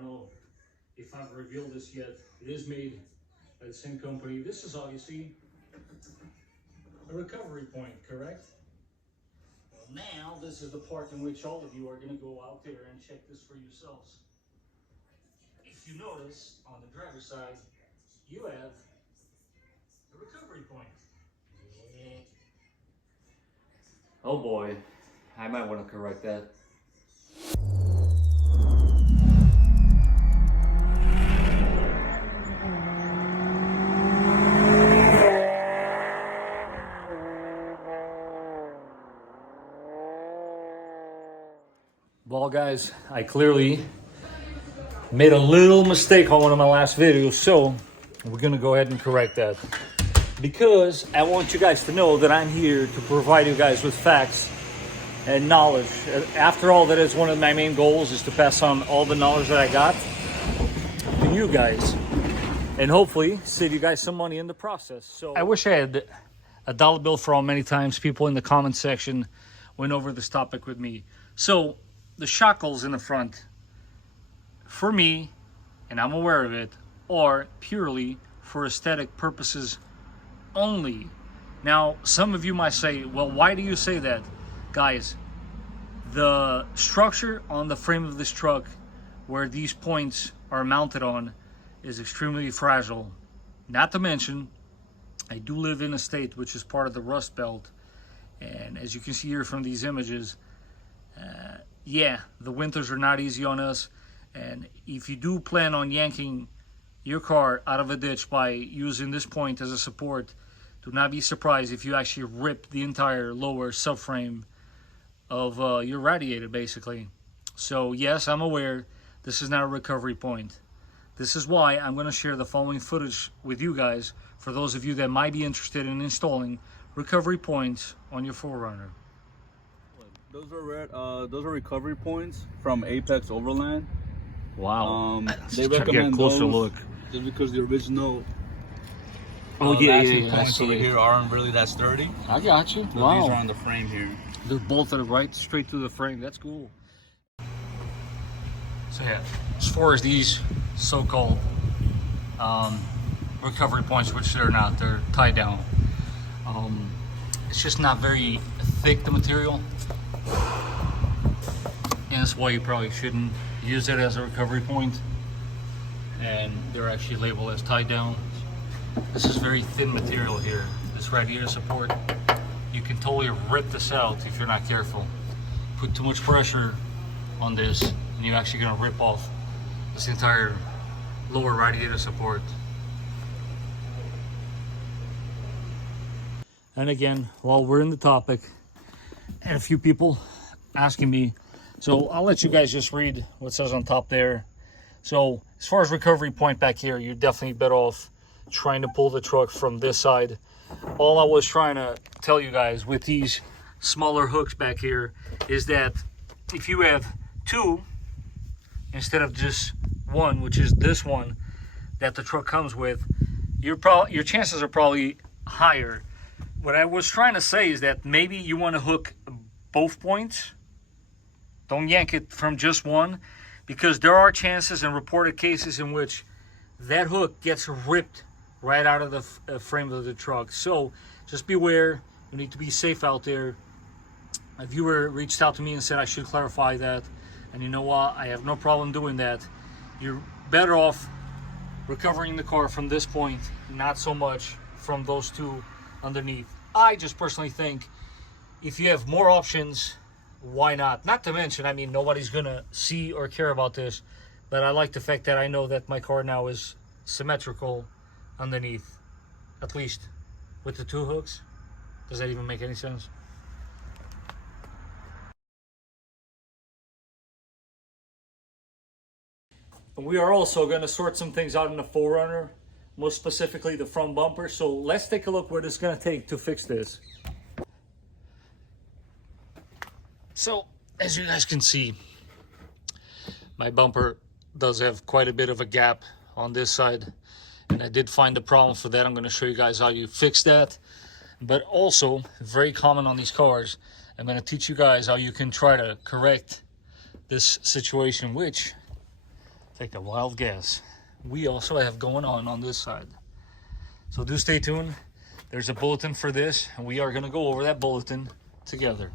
don't know if I've revealed this yet. It is made by the same company. This is obviously a recovery point, correct? Well, now this is the part in which all of you are going to go out there and check this for yourselves. If you notice, on the driver's side, you have a recovery point. Yeah. Oh boy, I might want to correct that. Well guys, I clearly made a little mistake on one of my last videos, so we're gonna go ahead and correct that. Because I want you guys to know that I'm here to provide you guys with facts and knowledge. After all, that is one of my main goals, is to pass on all the knowledge that I got to you guys. And hopefully save you guys some money in the process. So I wish I had a dollar bill for how many times people in the comment section went over this topic with me. So the shackles in the front, for me, and I'm aware of it, are purely for aesthetic purposes only. Now, some of you might say, well, why do you say that? Guys, the structure on the frame of this truck where these points are mounted on is extremely fragile. Not to mention, I do live in a state which is part of the Rust Belt, and as you can see here from these images, yeah, the winters are not easy on us. And if you do plan on yanking your car out of a ditch by using this point as a support, do not be surprised if you actually rip the entire lower subframe of your radiator, basically. So yes, I'm aware this is not a recovery point. This is why I'm going to share the following footage with you guys for those of you that might be interested in installing recovery points on your 4Runner. Those are recovery points from Apex Overland. Wow. They recommend those look. just because the original yeah, points over here aren't really that sturdy. I got you. So Wow. these are on the frame here. They're bolted right straight through the frame. That's cool. So yeah, as far as these so-called recovery points, which they're not, they're tied down. It's just not very thick, the material. And that's why you probably shouldn't use it as a recovery point. And they're actually labeled as tied down. This is very thin material here. This radiator support, you can totally rip this out if you're not careful. Put too much pressure on this and you're actually gonna rip off this entire lower radiator support. And again, while we're in the topic, and a few people asking me, so I'll let you guys just read what says on top there. So as far as recovery point back here, you're definitely better off trying to pull the truck from this side. All I was trying to tell you guys with these smaller hooks back here is that if you have two instead of just one, which is this one that the truck comes with, your chances are probably higher. What I was trying to say is that maybe you want to hook both points. Don't yank it from just one, because there are chances and reported cases in which that hook gets ripped right out of the frame of the truck. So just beware. You need to be safe out there. A viewer reached out to me and said I should clarify that, and you know what? I have no problem doing that. You're better off recovering the car from this point, not so much from those two underneath. I just personally think if you have more options, why not? Not to mention, I mean, nobody's gonna see or care about this, but I like the fact that I know that my car now is symmetrical underneath, at least with the two hooks. Does that even make any sense? We are also going to sort some things out in the 4Runner, most specifically the front bumper. So let's take a look what it's going to take to fix this. So as you guys can see, my bumper does have quite a bit of a gap on this side, and I did find the problem for that. I'm going to show you guys how you fix that. But also, very common on these cars, I'm going to teach you guys how you can try to correct this situation, which, Take a wild guess. We also have going on this side. So do stay tuned. There's a bulletin for this, and we are going to go over that bulletin together.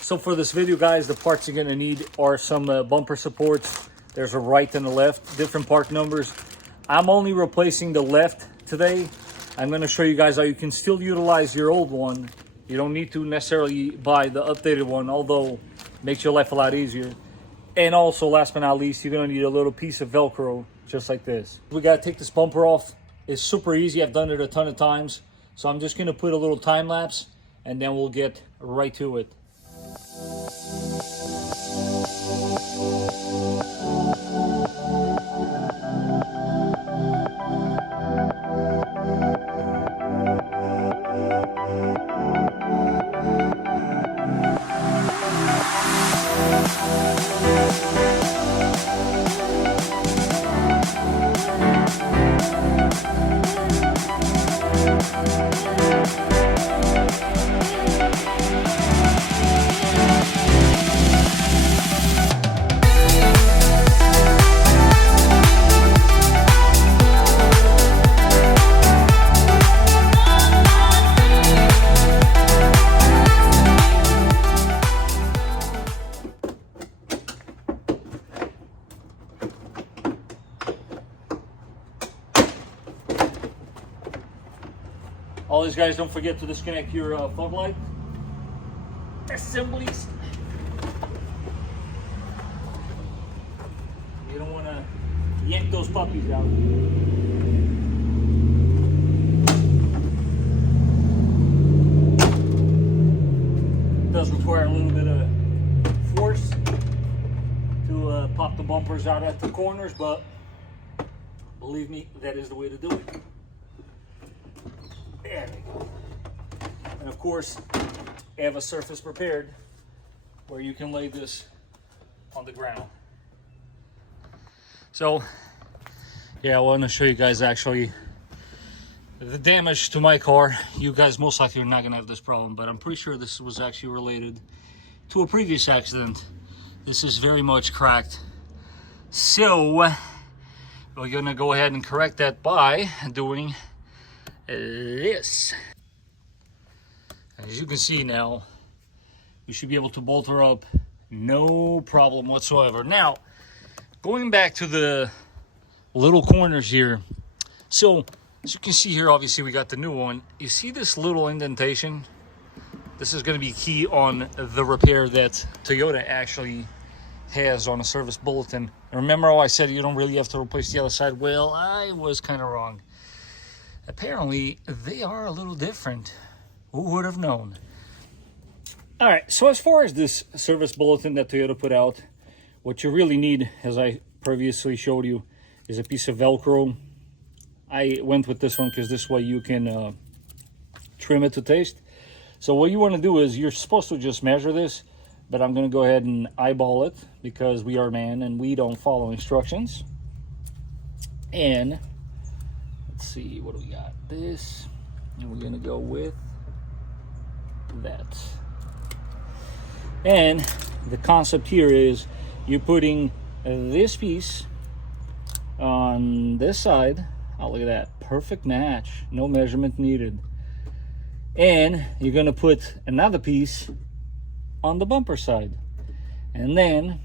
So for this video, guys, the parts you're going to need are some bumper supports. There's a right and a left, different part numbers. I'm only replacing the left today. I'm going to show you guys how you can still utilize your old one. You don't need to necessarily buy the updated one, although it makes your life a lot easier. And also, last but not least, you're going to need a little piece of Velcro, just like this. We got to take this bumper off. It's super easy. I've done it a ton of times. So I'm just going to put a little time lapse, and then we'll get right to it. All these guys, don't forget to disconnect your fog light assemblies. You don't want to yank those puppies out. It does require a little bit of force to pop the bumpers out at the corners, but believe me, that is the way to do it. There we go. And of course, I have a surface prepared where you can lay this on the ground. So, yeah, I want to show you guys actually the damage to my car. You guys most likely are not going to have this problem, but I'm pretty sure this was actually related to a previous accident. This is very much cracked. So, we're going to go ahead and correct that by doing this. As you can see now, you should be able to bolt her up no problem whatsoever. Now, going back to the little corners here. So, as you can see here, obviously we got the new one. You see this little indentation? This is going to be key on the repair that Toyota actually has on a service bulletin. And remember how I said you don't really have to replace the other side? Well, I was kind of wrong. Apparently, they are a little different. Who would have known? All right, so as far as this service bulletin that Toyota put out, what you really need, as I previously showed you, is a piece of Velcro. I went with this one because this way you can trim it to taste. So what you want to do is, you're supposed to just measure this, but I'm going to go ahead and eyeball it because we are man and we don't follow instructions. And let's see, what do we got? This, and we're going to go with that. And the concept here is you're putting this piece on this side. Oh, look at that. Perfect match. No measurement needed. And you're going to put another piece on the bumper side. And then,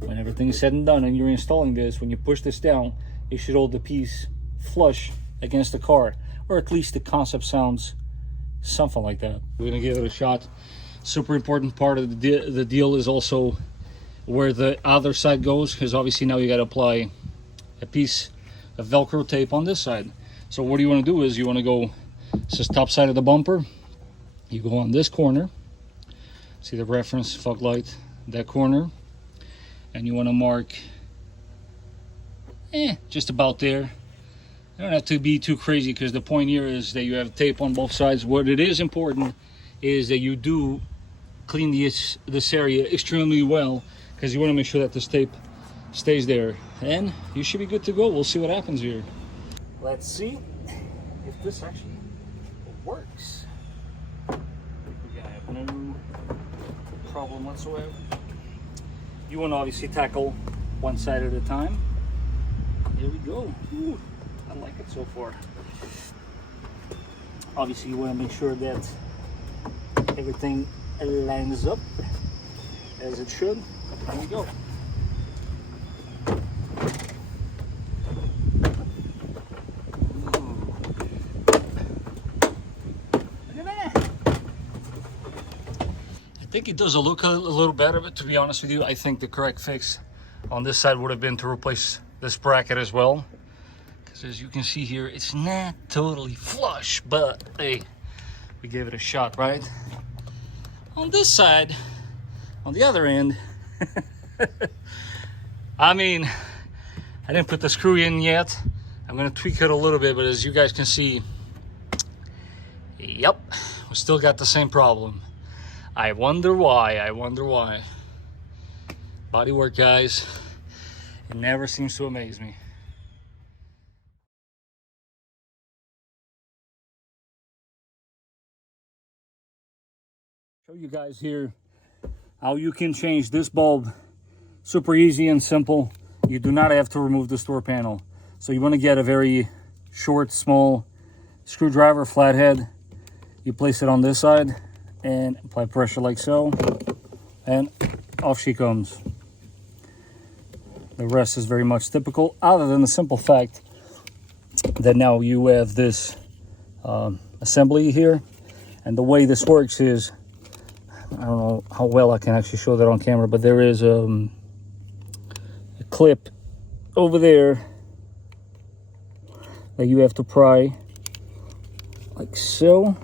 when everything is said and done and you're installing this, when you push this down, it should hold the piece flush against the car. Or at least the concept sounds something like that. We're going to give it a shot. Super important part of the deal is also where the other side goes, because obviously now you got to apply a piece of Velcro tape on this side. So what you want to do is you want to go, this is top side of the bumper, you go on this corner, see the reference fog light, that corner, and you want to mark just about there. You don't have to be too crazy, because the point here is that you have tape on both sides. What it is important is that you do clean this area extremely well, because you want to make sure that this tape stays there, and you should be good to go. We'll see what happens here. Let's see if this actually works. We're gonna have no problem whatsoever. You want to obviously tackle one side at a time. Here we go. Ooh, I like it so far. Obviously, you want to make sure that everything lines up as it should. There we go. I think it does look a little better, but to be honest with you, I think the correct fix on this side would have been to replace this bracket as well, because as you can see here, it's not totally flush, but hey, we gave it a shot, right? On this side, on the other end, I mean, I didn't put the screw in yet. I'm gonna tweak it a little bit, but as you guys can see, yep, we still got the same problem. I wonder why, I wonder why. Bodywork, guys, it never seems to amaze me. Show you guys here how you can change this bulb. Super easy and simple. You do not have to remove the store panel. So you want to get a very short, small screwdriver, flathead. You place it on this side and apply pressure like so, and off she comes. The rest is very much typical, other than the simple fact that now you have this assembly here, and the way this works is, I don't know how well I can actually show that on camera, but there is a clip over there that you have to pry like so.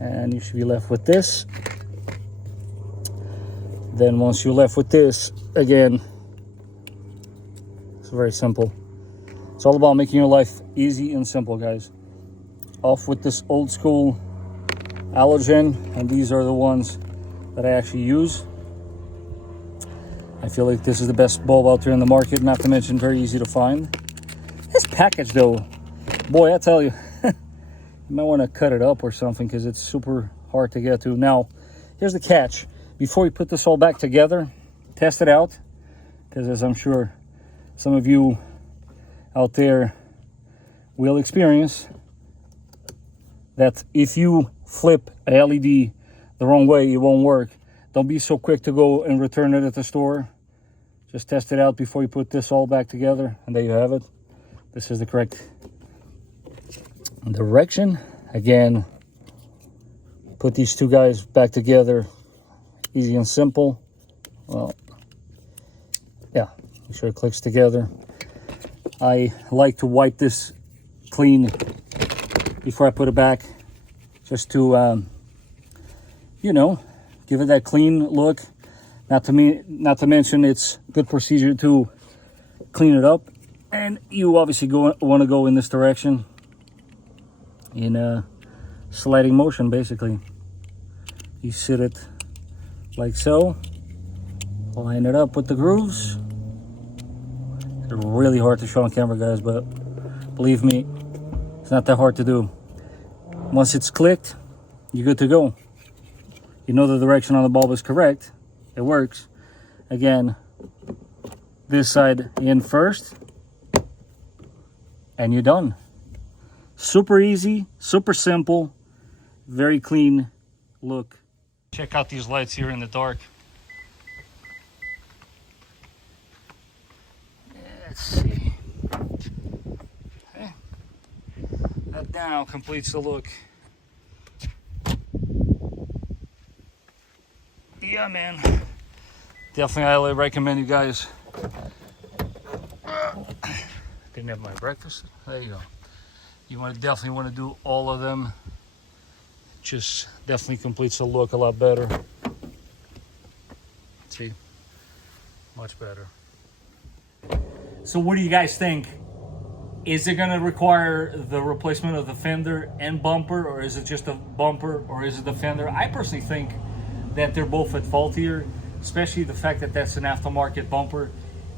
And you should be left with this. Then once you're left with this, again, it's very simple. It's all about making your life easy and simple, guys. Off with this old school halogen, and these are the ones that I actually use. I feel like this is the best bulb out there in the market, not to mention very easy to find. This package though, boy, I tell you, you might want to cut it up or something because it's super hard to get to. Now, here's the catch. Before you put this all back together, test it out, because as I'm sure some of you out there will experience, that if you flip a LED the wrong way, it won't work. Don't be so quick to go and return it at the store. Just test it out before you put this all back together, and there you have it. This is the correct direction. Again, put these two guys back together, easy and simple. Well, yeah, make sure it clicks together. I like to wipe this clean before I put it back, just to you know, give it that clean look. Not to mention it's good procedure to clean it up, and you obviously want to go in this direction in a sliding motion. Basically, you sit it like so, line it up with the grooves. It's really hard to show on camera, guys, but believe me, it's not that hard to do. Once it's clicked, you're good to go. You know the direction on the bulb is correct. It works. Again, this side in first, and you're done. Super easy, super simple, very clean look. Check out these lights here in the dark. Let's see. Okay. That now completes the look. Yeah, man. Definitely highly recommend you guys. Didn't have my breakfast. There you go. You definitely want to do all of them. Just definitely completes the look a lot better. See, much better. So what do you guys think? Is it going to require the replacement of the fender and bumper, or is it just a bumper, or is it the fender? I personally think that they're both at fault here, especially the fact that that's an aftermarket bumper.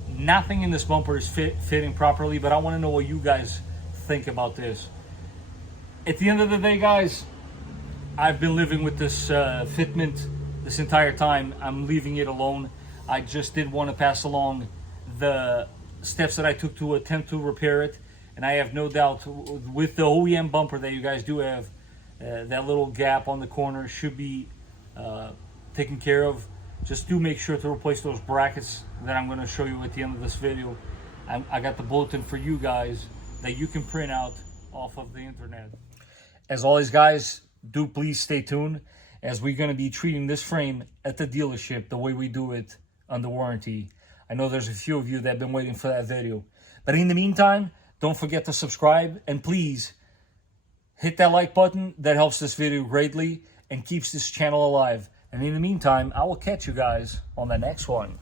Nothing in this bumper is fitting properly, but I want to know what you guys think about this. At the end of the day, guys, I've been living with this fitment this entire time. I'm leaving it alone. I just did want to pass along the steps that I took to attempt to repair it. And I have no doubt with the OEM bumper that you guys do have, that little gap on the corner should be taken care of. Just do make sure to replace those brackets that I'm going to show you at the end of this video. I got the bulletin for you guys that you can print out off of the internet. As always, guys, do please stay tuned, as we're going to be treating this frame at the dealership the way we do it under warranty. I know there's a few of you that have been waiting for that video. But in the meantime, don't forget to subscribe, and please hit that like button. That helps this video greatly and keeps this channel alive. And in the meantime, I will catch you guys on the next one.